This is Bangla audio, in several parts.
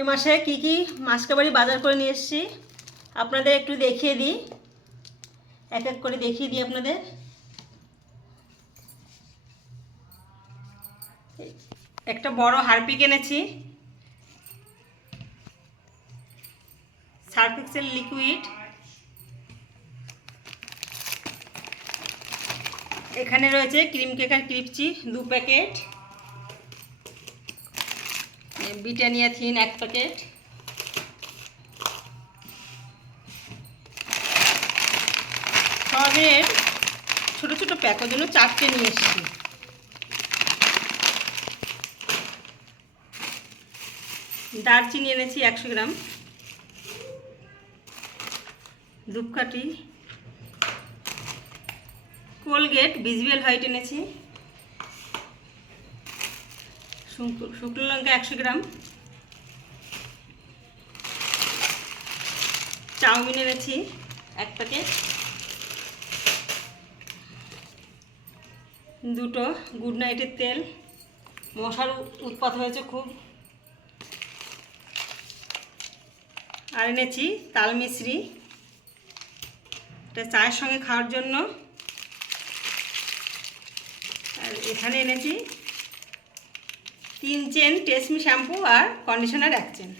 এ মাসে কি কি মাসকাবারি বাজার করে নিয়ে এসেছি আপনাদের একটু দেখিয়ে দিই, এক এক করে দেখিয়ে দিই আপনাদের। একটা বড় হারপিক এনেছি, সার্ফ এক্সেল লিকুইড, এখানে রয়েছে ক্রিম কেক আর ক্রিপচি 2 প্যাকেট, ব্রিটানিয়া থিন 1 প্যাকেট, সবের ছোটো ছোটো প্যাকের জন্য 4টে নিয়ে এসেছি। দারচিনি এনেছি 100 গ্রাম, ধূপকাঠি, কোলগেট ভিজুয়াল হোয়াইট এনেছি, শুকনো লঙ্কা 100 গ্রাম, চাউমিন এনেছি 1 প্যাকেট, 2টো গুড নাইটের তেল, মশার উৎপাত হয়েছে খুব, আর এনেছি তাল মিশ্রি, এটা চায়ের সঙ্গে খাওয়ার জন্য। আর এখানে এনেছি 3 চেন টেসমি শ্যাম্পু আর কন্ডিশনার 1 চেন।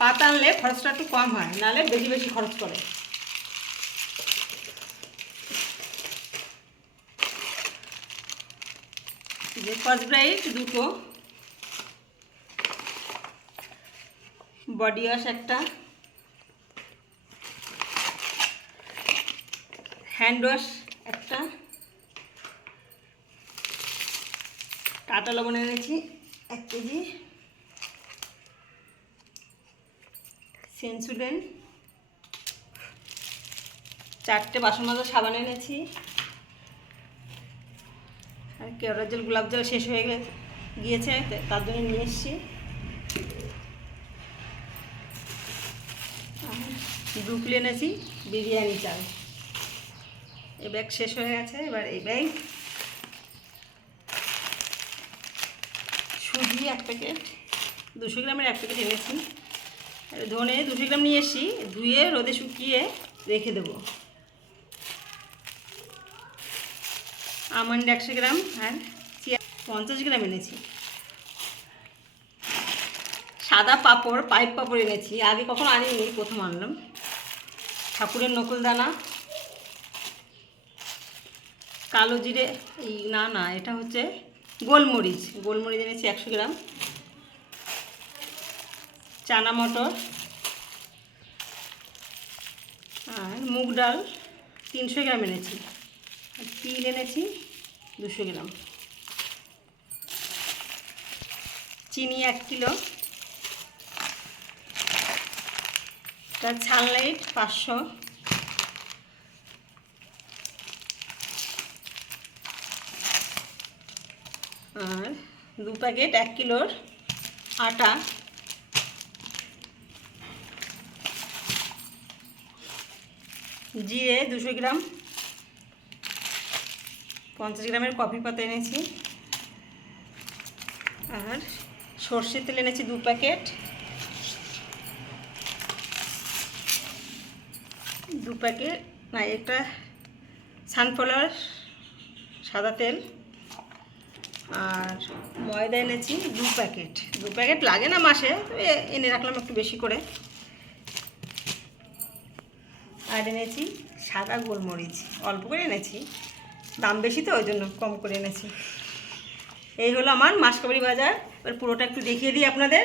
পাতা আনলে খরচটা একটু কম হয়, নাহলে বেশি বেশি খরচ করে। যে স্কচব্রাইট 2টো, বডি ওয়াশ 1টা, হ্যান্ড ওয়াশ 1টা, টাটা লবণ এনেছি 1 কেজি, সেন্সুডেন্ট, 4টে বাসন মাজার সাবান এনেছি, আর কেওড়া জল গোলাপ জল শেষ হয়ে গিয়েছে, তার জন্য নিয়ে এসেছি। 2 কিলো এনেছি বিরিয়ানি চাল। এই ব্যাগ শেষ হয়ে গেছে, এবার এই ব্যাগ। সুজি 1 প্যাকেট, 200 গ্রামের 1 প্যাকেট এনেছি। ধনে 200 গ্রাম নিয়ে এসেছি, ধুয়ে রোদে শুকিয়ে রেখে দেবো। আমন্ড 100 গ্রাম আর চিয়া 50 গ্রাম এনেছি। সাদা পাঁপড়, পাইপ পাঁপড় এনেছি, আগে কখনো আনিনি, প্রথম আনলাম। ঠাকুরের নকুলদানা, কালো জিরে, এই না এটা হচ্ছে গোলমরিচ এনেছি 100 গ্রাম। চানা মটর আর মুগ ডাল 300 গ্রাম এনেছি। তিল এনেছি 200 গ্রাম, চিনি 1 কিলো, তার সানলাইট 500, আর 2 প্যাকেট 1 কিলোর আটা, জিরে 200 গ্রাম, 50 গ্রামের কফি পাতা এনেছি, আর সর্ষের তেল এনেছি 2 প্যাকেট, 2 প্যাকেট না, একটা সানফ্লাওয়ার সাদা তেল, আর ময়দা এনেছি 2 প্যাকেট। 2 প্যাকেট লাগে না মাসে, এনে রাখলাম একটু বেশি করে। আর এনেছি সাদা গোলমরিচ, অল্প করে এনেছি, দাম বেশি তো ওই জন্য কম করে এনেছি। এই হলো আমার মাসকাবারি বাজার। এবার পুরোটা একটু দেখিয়ে দিই আপনাদের।